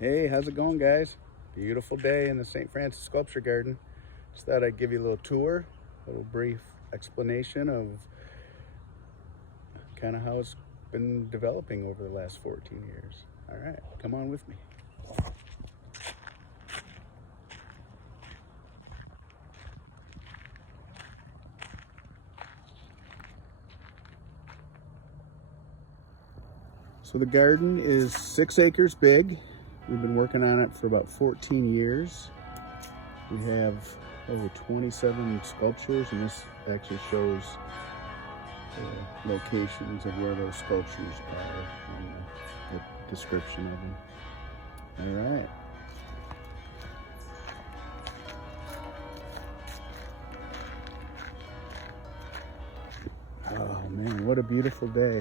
Hey, how's it going, guys? Beautiful day in the St. Francis Sculpture Garden. Just thought I'd give you a little tour, a little brief explanation of kind of how it's been developing over the last 14 years. All right, come on with me. So the garden is 6 acres big. We've been working on it for about 14 years. We have over 27 sculptures, and this actually shows the locations of where those sculptures are and the description of them. All right. Oh man, what a beautiful day.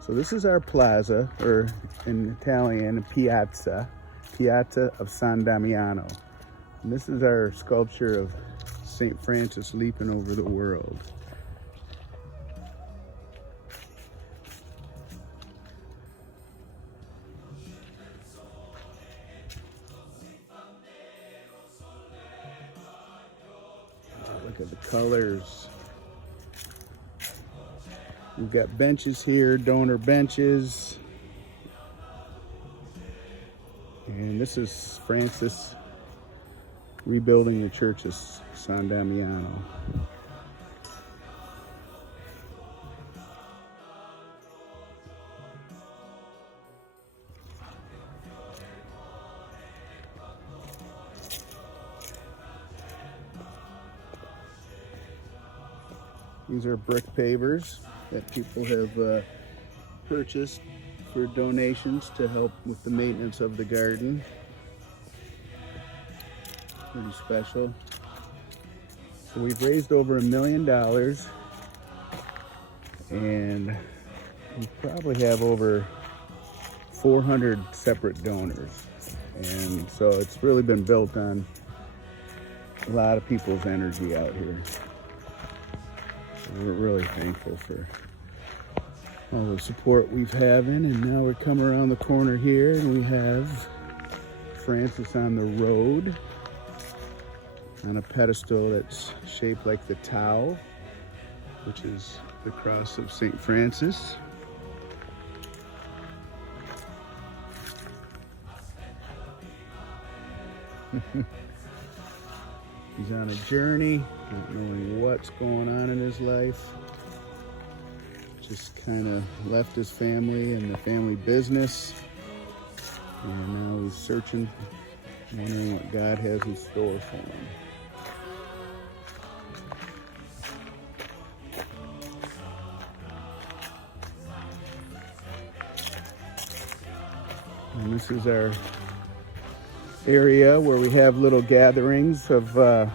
So this is our plaza, or in Italian, Piazza of San Damiano. And this is our sculpture of St. Francis leaping over the world. Oh, look at the colors. We've got benches here, donor benches. And this is Francis rebuilding the church of San Damiano. These are brick pavers that people have purchased for donations to help with the maintenance of the garden. Pretty special. So we've raised over $1 million, and we probably have over 400 separate donors. And so it's really been built on a lot of people's energy out here. We're really thankful for all the support we've having, and now we're coming around the corner here and we have Francis on the road on a pedestal that's shaped like the Tau, which is the cross of St. Francis. He's on a journey, not knowing what's going on in his life. Just kind of left his family and the family business. And now he's searching, wondering what God has in store for him. And this is our area where we have little gatherings of the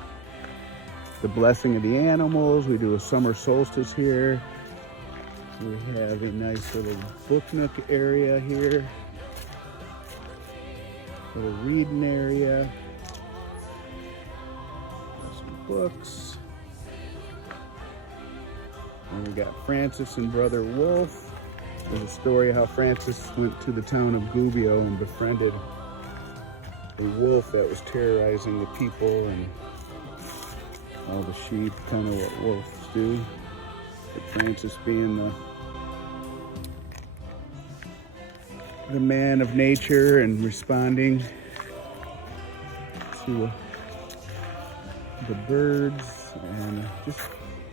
blessing of the animals. We do a summer solstice here. We have a nice little book nook area here, little reading area, some books. And we got Francis and Brother Wolf. There's a story of how Francis went to the town of Gubbio and befriended a wolf that was terrorizing the people and all the sheep, kind of what wolves do. But Francis being the man of nature and responding to the birds, and just,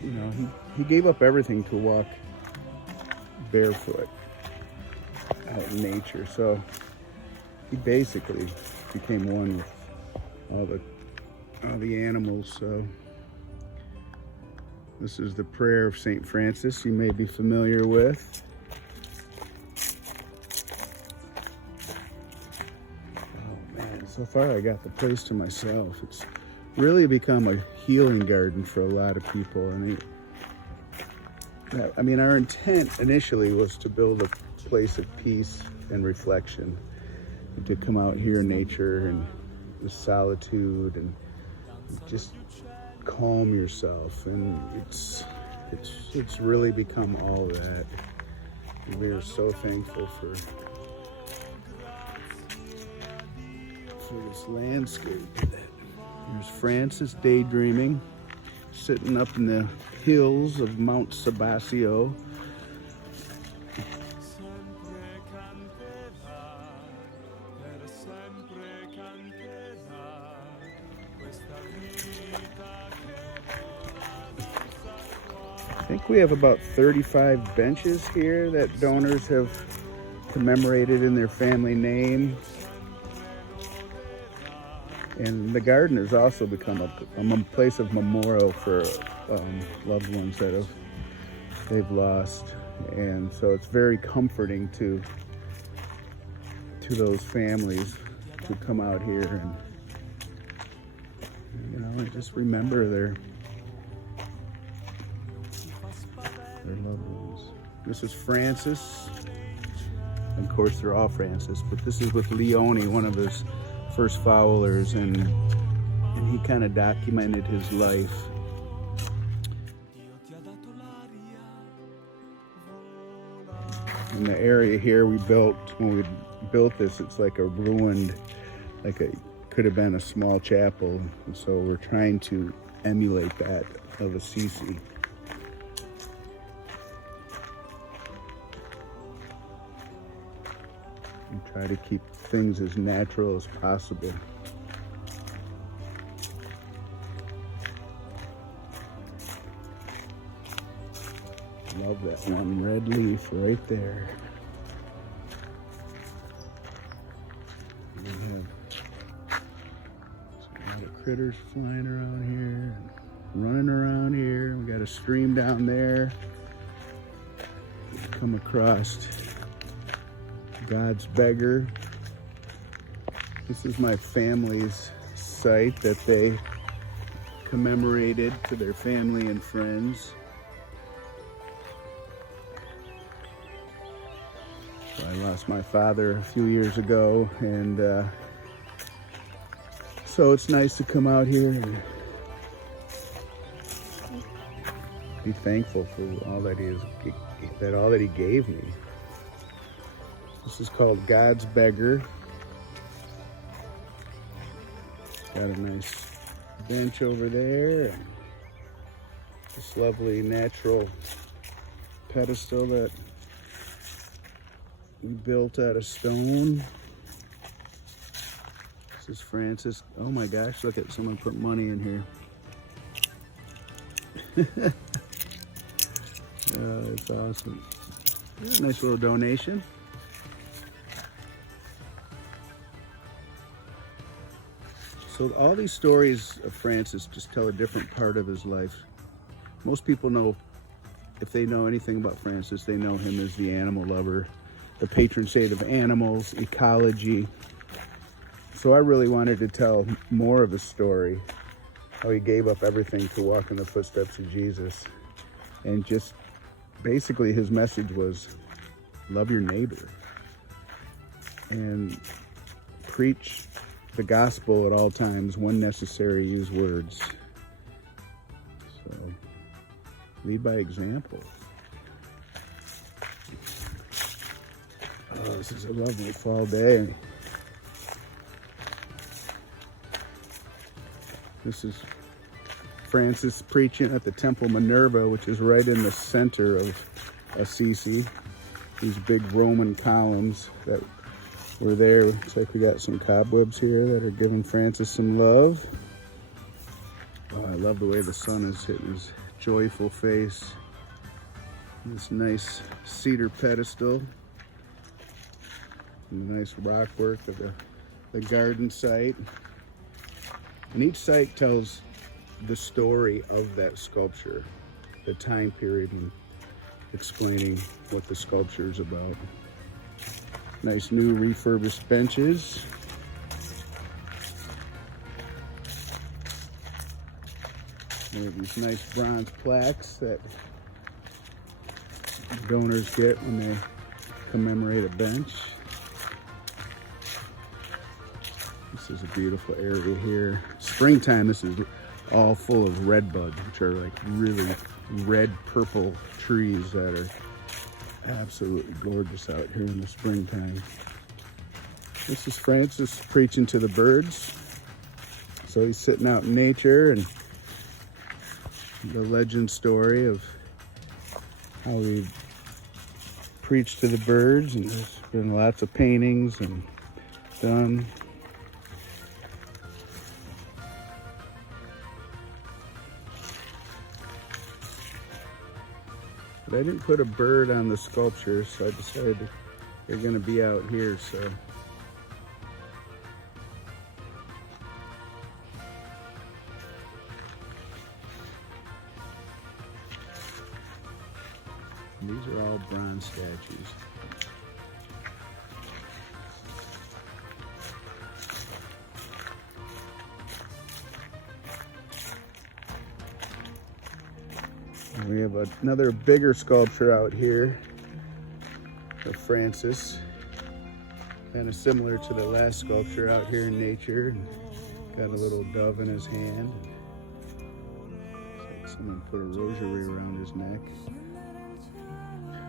you know, he gave up everything to walk barefoot out in nature. So he basically became one with all the animals. So this is the prayer of St. Francis you may be familiar with. Oh man, so far I got the place to myself. It's really become a healing garden for a lot of people. I mean, our intent initially was to build a place of peace and reflection, and to come out here in nature and the solitude and just calm yourself. And it's really become all that. And we are so thankful for for this landscape. Here's Francis daydreaming, sitting up in the hills of Mount Sabasio. I think we have about 35 benches here that donors have commemorated in their family name. And the garden has also become a place of memorial for loved ones that they've lost. And so it's very comforting to those families who come out here and, you know, just remember their loved ones. This is Francis. Of course, they're all Francis, but this is with Leone, one of his first fowlers, and he kind of documented his life. In the area here when we built this, it's like a ruined, could have been a small chapel, and so we're trying to emulate that of Assisi. And try to keep things as natural as possible. Love that one red leaf right there. We have a lot of critters flying around here, running around here. We got a stream down there. We've come across God's Beggar. This is my family's site that they commemorated to their family and friends. So I lost my father a few years ago, and so it's nice to come out here and be thankful for all that he gave me. This is called God's Beggar. Got a nice bench over there. And this lovely natural pedestal that we built out of stone. This is Francis. Oh my gosh, look at someone put money in here. Oh, that's awesome. Yeah, nice little donation. So all these stories of Francis just tell a different part of his life. Most people know, if they know anything about Francis, they know him as the animal lover, the patron saint of animals, ecology. So I really wanted to tell more of his story, how he gave up everything to walk in the footsteps of Jesus. And just basically his message was, love your neighbor and preach the gospel at all times, when necessary, use words. So, lead by example. Oh, this is a lovely fall day. This is Francis preaching at the Temple Minerva, which is right in the center of Assisi. These big Roman columns that were there. Looks like we got some cobwebs here that are giving Francis some love. Oh, I love the way the sun is hitting his joyful face. This nice cedar pedestal. And the nice rock work of the garden site. And each site tells the story of that sculpture, the time period, and explaining what the sculpture is about. Nice new refurbished benches. We have these nice bronze plaques that donors get when they commemorate a bench. This is a beautiful area here. Springtime, this is all full of red bud, which are like really red purple trees that are absolutely gorgeous out here in the springtime. This is Francis preaching to the birds. So he's sitting out in nature, and the legend story of how he preached to the birds, and there's been lots of paintings and done. But I didn't put a bird on the sculpture, so I decided they're going to be out here. So these are all bronze statues. And we have another bigger sculpture out here of Francis, kind of similar to the last sculpture out here in nature. Got a little dove in his hand. It's like someone put a rosary around his neck.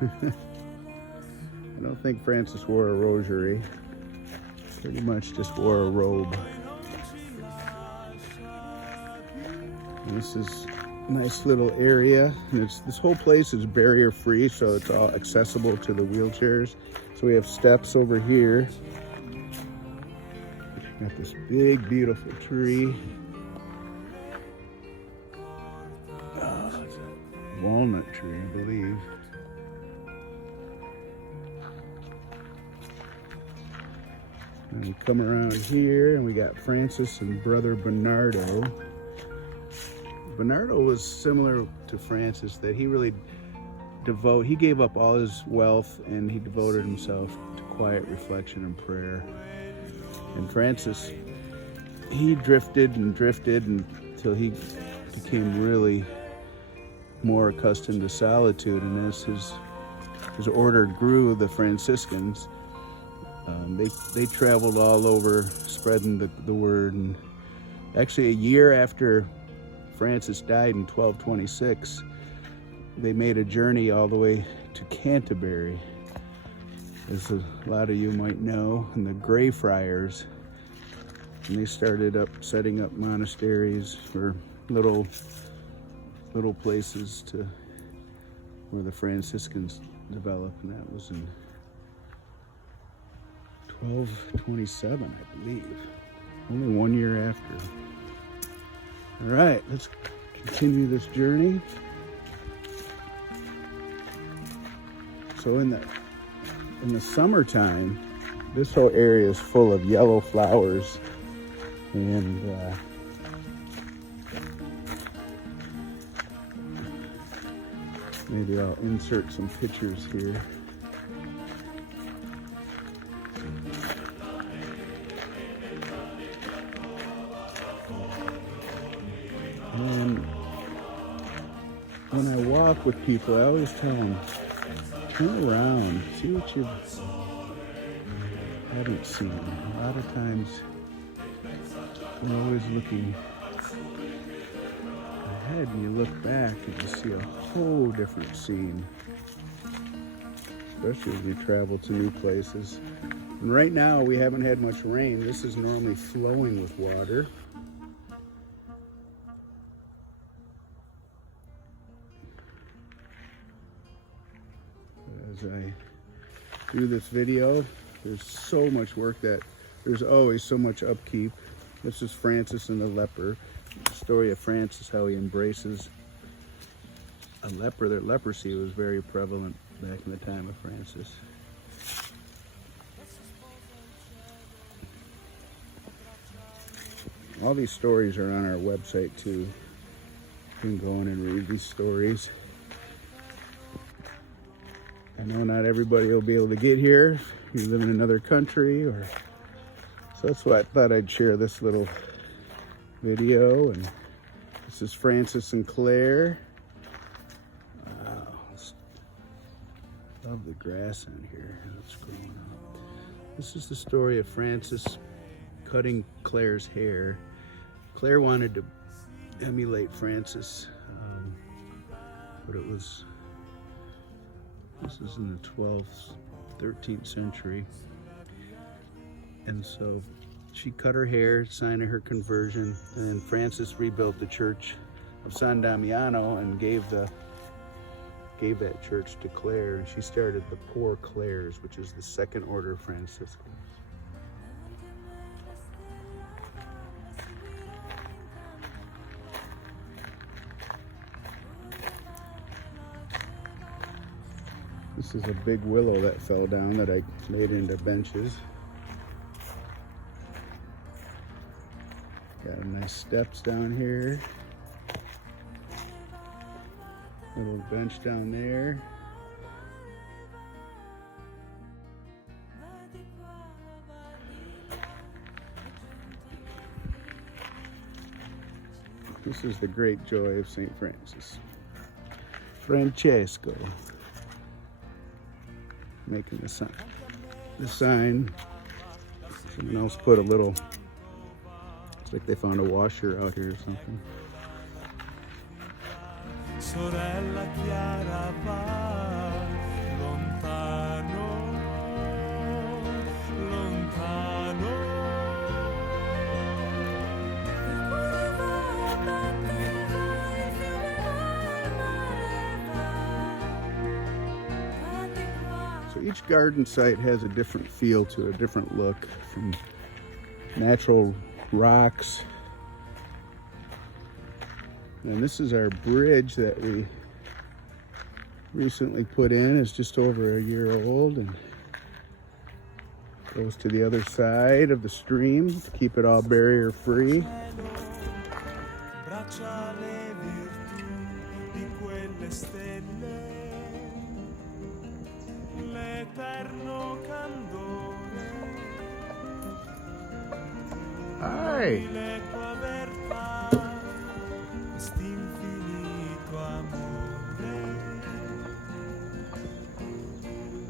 I don't think Francis wore a rosary. Pretty much just wore a robe. And this is a nice little area. And this whole place is barrier free, so it's all accessible to the wheelchairs. So we have steps over here. Got this big, beautiful tree. Oh, it's a walnut tree, I believe. And we come around here and we got Francis and brother Bernardo. Bernardo was similar to Francis, that he really he gave up all his wealth and he devoted himself to quiet reflection and prayer. And Francis, he drifted until he became really more accustomed to solitude. And as his order grew, the Franciscans, they traveled all over spreading the word. And actually a year after Francis died in 1226, they made a journey all the way to Canterbury, as a lot of you might know, and the Grey Friars. And they started setting up monasteries or little places where the Franciscans developed, and that was in 1227, I believe. Only 1 year after. All right, let's continue this journey. So in the summertime, this whole area is full of yellow flowers, and maybe I'll insert some pictures here. And when I walk with people, I always tell them, turn around, see what you haven't seen. A lot of times, we're always looking ahead, and you look back and you see a whole different scene, especially as you travel to new places. And right now, we haven't had much rain. This is normally flowing with water. As I do this video, there's so much work that there's always so much upkeep. This is Francis and the leper. The story of Francis, how he embraces a leper. That leprosy was very prevalent back in the time of Francis. All these stories are on our website too. You can go in and read these stories. I know not everybody will be able to get here. You live in another country, so that's why I thought I'd share this little video. And this is Francis and Claire. Wow, love the grass on here. What's growing up? This is the story of Francis cutting Claire's hair. Claire wanted to emulate Francis, but this is in the 12th, 13th century. And so she cut her hair, signing her conversion, and then Francis rebuilt the church of San Damiano and gave that church to Clare, and she started the Poor Clares, which is the second order of Franciscans. This is a big willow that fell down that I made into benches. Got nice steps down here. Little bench down there. This is the great joy of St. Francis. Francesco. Making the sign. Someone else put a little, it's like they found a washer out here or something. Sorella Chiara va lontano, lontano. So each garden site has a different feel to it, a different look, from natural rocks. And this is our bridge that we recently put in. It's just over a year old and goes to the other side of the stream to keep it all barrier free. Hi.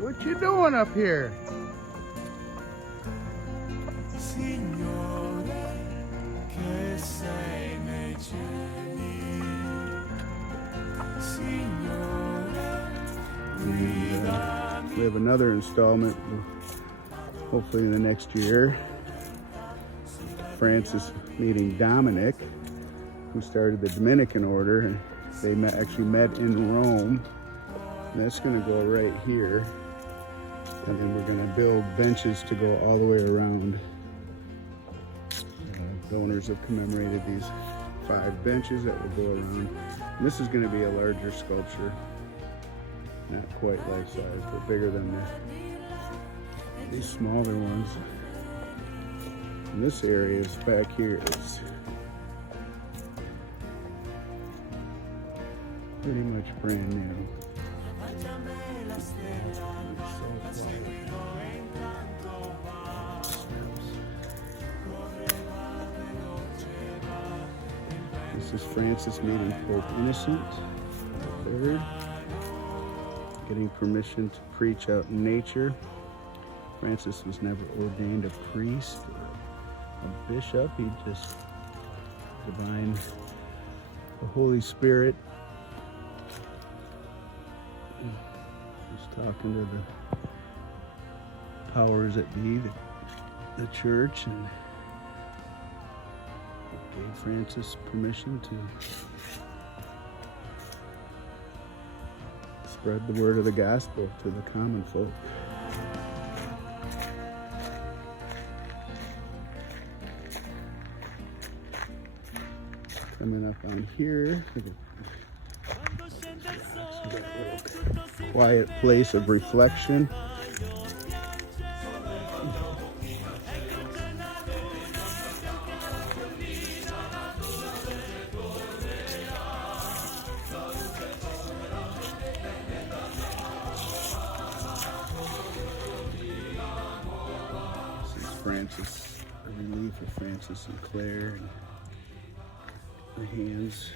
What you doing up here? We have another installment, hopefully in the next year. Francis meeting Dominic, who started the Dominican order, and they actually met in Rome. And that's going to go right here. And then we're going to build benches to go all the way around. Donors have commemorated these 5 benches that will go around. And this is going to be a larger sculpture. Not quite life-size, but bigger than these smaller ones. And this area is back here. It's pretty much brand new. This is Francis meeting Pope Innocent III, getting permission to preach out in nature. Francis was never ordained a priest or a bishop. He just divined the Holy Spirit. Just talking to the powers that be, the church, and gave Francis permission to spread the word of the gospel to the common folk. Coming up on here, that little quiet place of reflection. This is Francis, a relief of Francis and Clare, and the hands.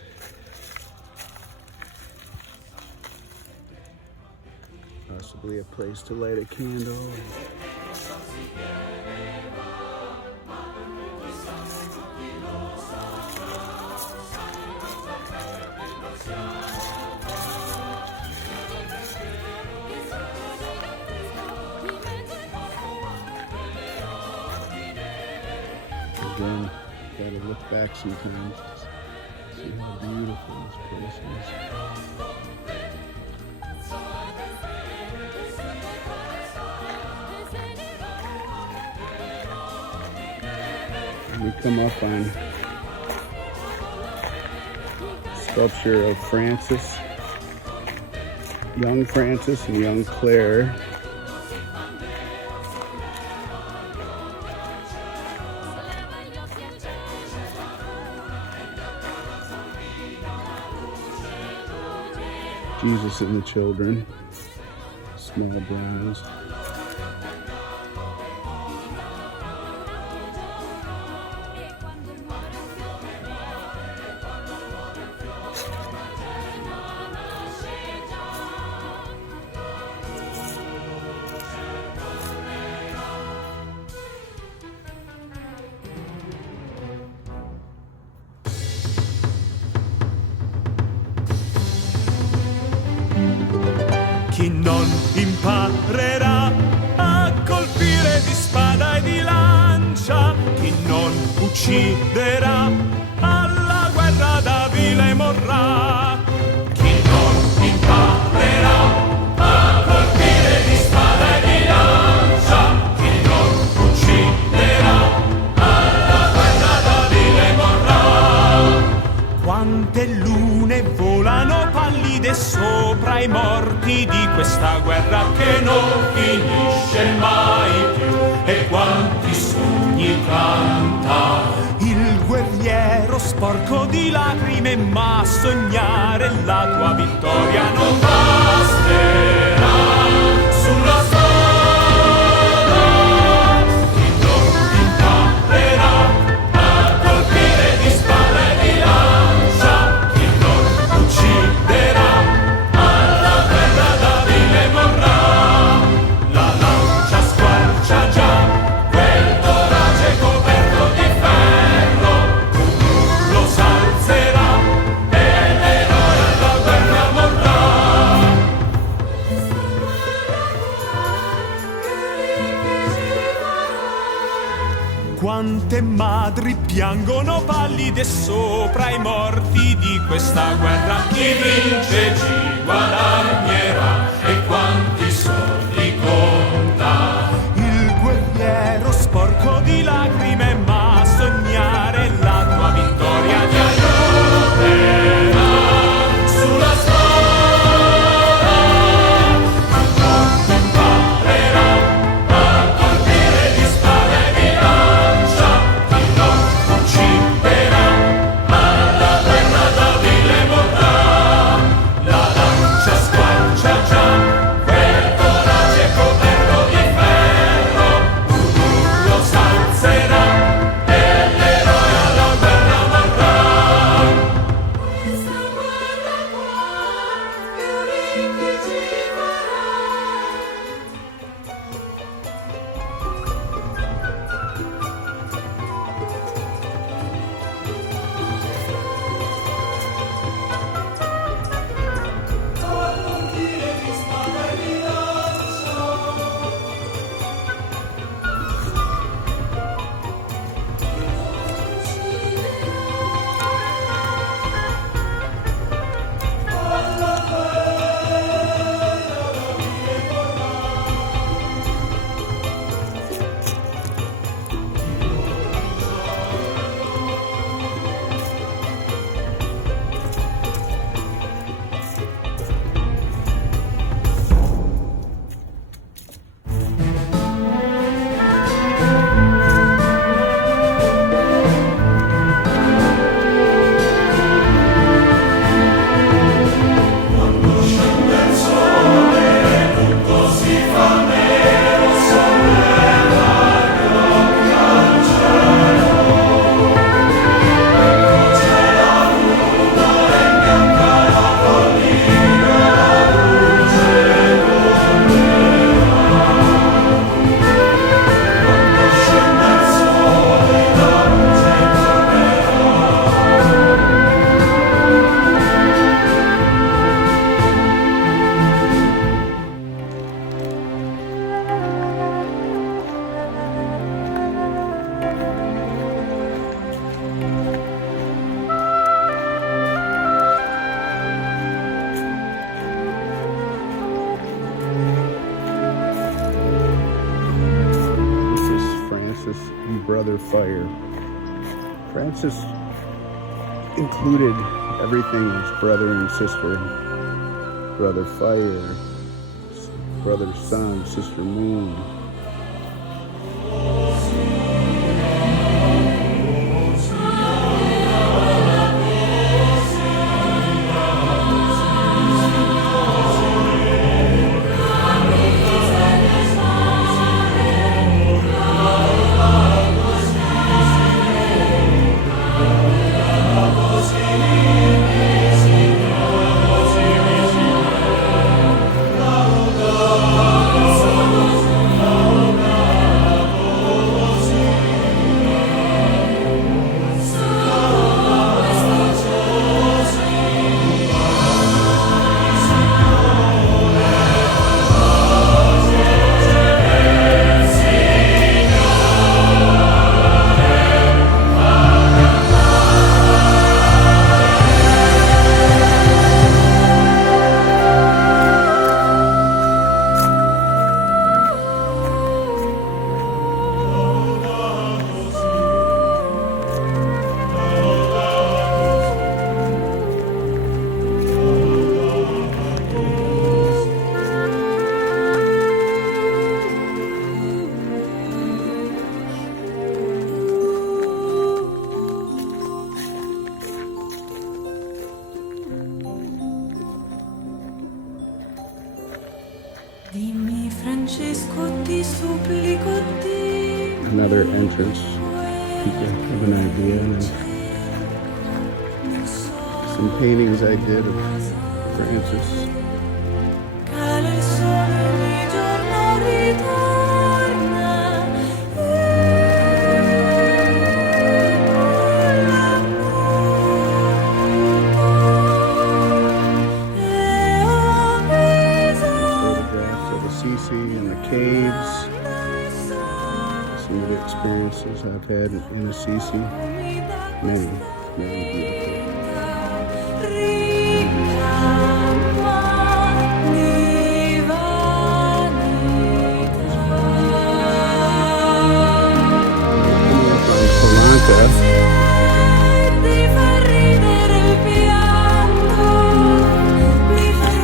Possibly a place to light a candle. Again, gotta look back sometimes to see how beautiful this place is. And we come up on sculpture of Francis, young Francis and young Claire. Jesus and the children, small bronze. Chi non imparerà a colpire di spada e di lancia, chi non ucciderà alla guerra da vile morrà. Chi non imparerà a colpire di spada e di lancia, chi non ucciderà alla guerra da vile morrà. Quante lune volano pallide sopra i morti di questa guerra che non finisce mai più, e quanti sogni canta il guerriero sporco di lacrime, ma sognare la tua vittoria non basterà sulla strada. Chi non imparerà a colpire di spada e di lancia, chi non ucciderà alla guerra da vile morrà. La lancia squarcia già quel torace coperto di ferro, un urlo s'alzerà e l'eroe alla guerra morrà. Quante madri piangono pallide sopra i morti di questa guerra, chi vince ci guadagnerà, e quanti soldi conta il guerriero sporco di lacrime, ma sognare la tua vittoria ti aiuterà sulla strada. Chi non imparerà a colpire di spada e di lancia, chi non ucciderà alla guerra da vile morrà. La lancia squarcia già Francis, you brother fire. Francis included everything as brother and sister. Brother fire, brother sun, sister moon. Another entrance. People have an idea. And some paintings I did of Francis. Photographs of Assisi and the caves. Some of the experiences I've had in Assisi. Many beautiful.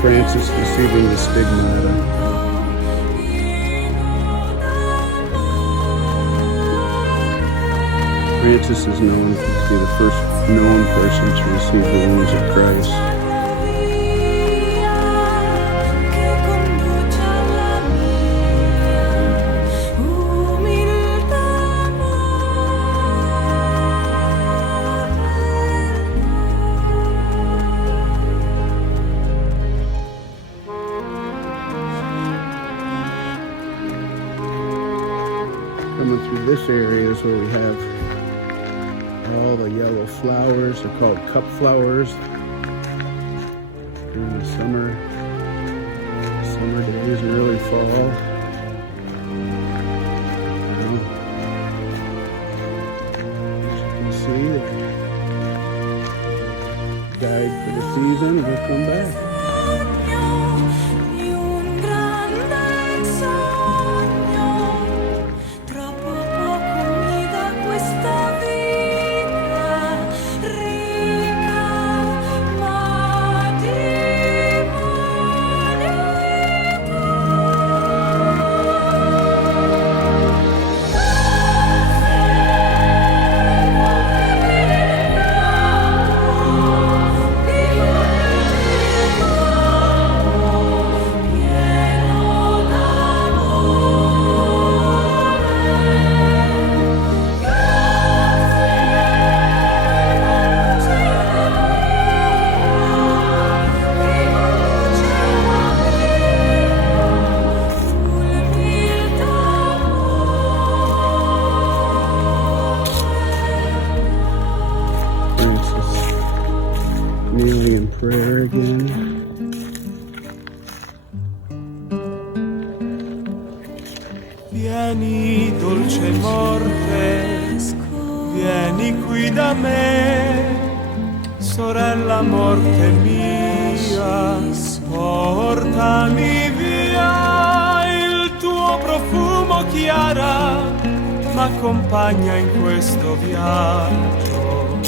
Francis receiving the stigmata. Francis is known to be the first known person to receive the wounds of Christ. Coming through this area is where we have all the yellow flowers. They're called cup flowers. During the summer days and early fall. As you can see, guide for the season, and we'll come back. Kneeling in prayer again. Vieni, dolce morte, vieni qui da me, sorella morte mia, portami via il tuo profumo chiara, m'accompagna in questo viaggio.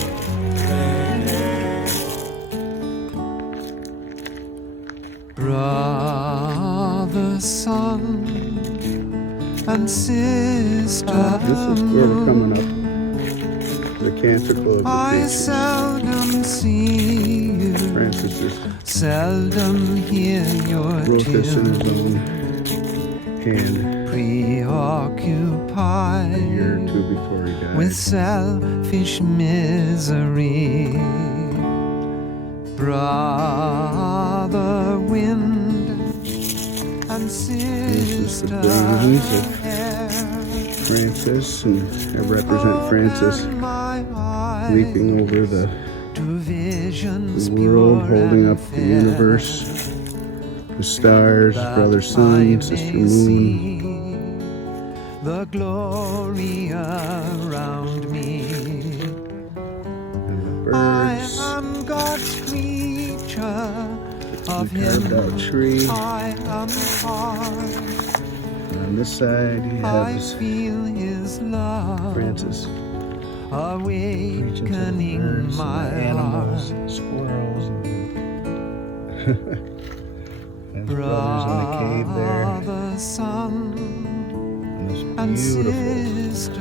Brother, son, and sister, This is where we're coming up. The canticle of the I preachers. seldom see you, Francis just seldom hear your wrote this in his tune. own hand Preoccupied a year or two before he died. with selfish misery. Brother wind and This is the sister bronze of air, Francis, and I represent Francis open my eyes leaping over the to visions world, pure holding and up the fair, universe, the stars, that brother I sun, sister may moon, see the glory around me. and the I birds. am God's creature, of We carved out a Him tree. I am part. On this side, he I has feel His love Francis reaching to the awakening birds my and the animals, heart. and squirrels, and his brothers in the cave there. Brother, son, And and this beautiful sister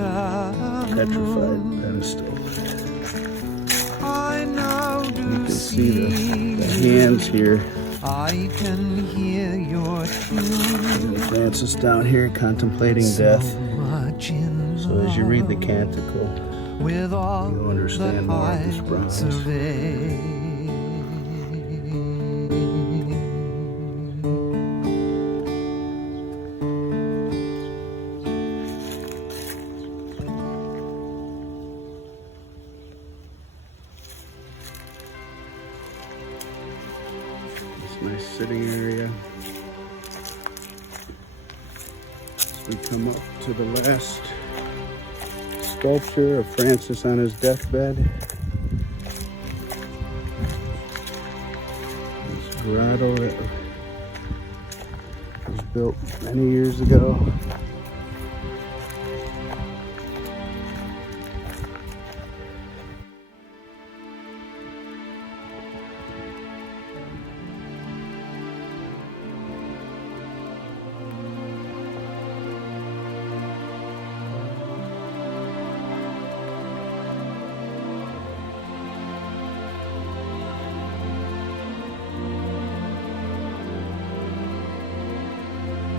petrified moon, pedestal. I now do You can see the see. hands here. I can hear your tune. And Francis down here contemplating death. So much in So as you read the love, canticle, with all you'll understand that more of I this bronze. survey. This nice sitting area. As we come up to the last sculpture of Francis on his deathbed. This grotto that was built many years ago.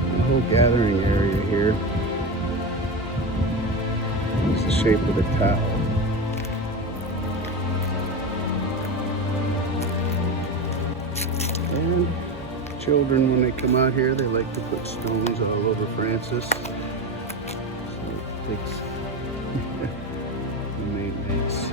The whole gathering area here is the shape of the cow. And children, when they come out here, they like to put stones all over Francis. So it takes the maintenance.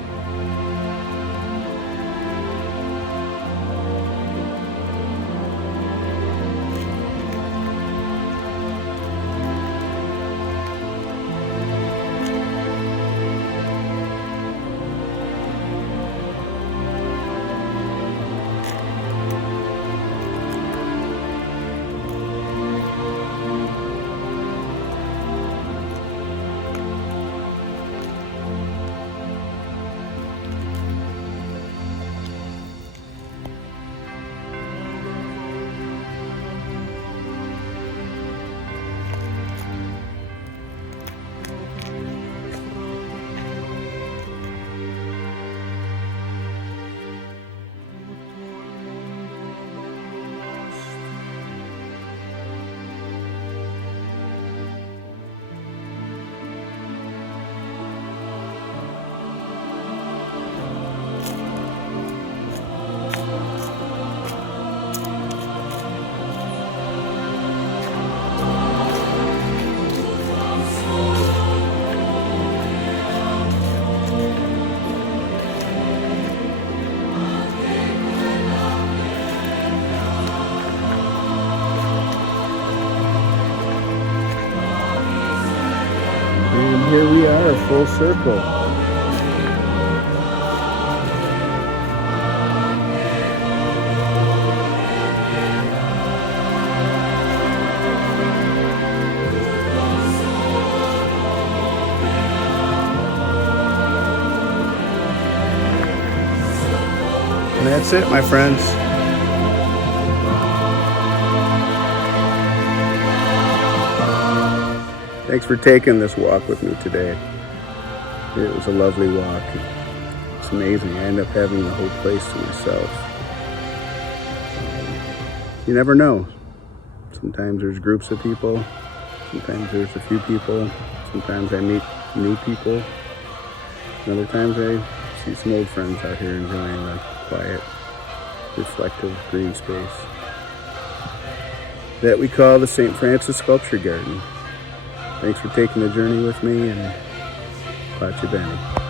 And here we are, a full circle. that's it, my friends. Thanks for taking this walk with me today. It was a lovely walk. It's amazing. I end up having the whole place to myself. You never know. Sometimes there's groups of people. Sometimes there's a few people. Sometimes I meet new people. And other times I see some old friends out here enjoying the quiet, reflective green space that we call the St. Francis Sculpture Garden. Thanks for taking the journey with me, and Pace Bene.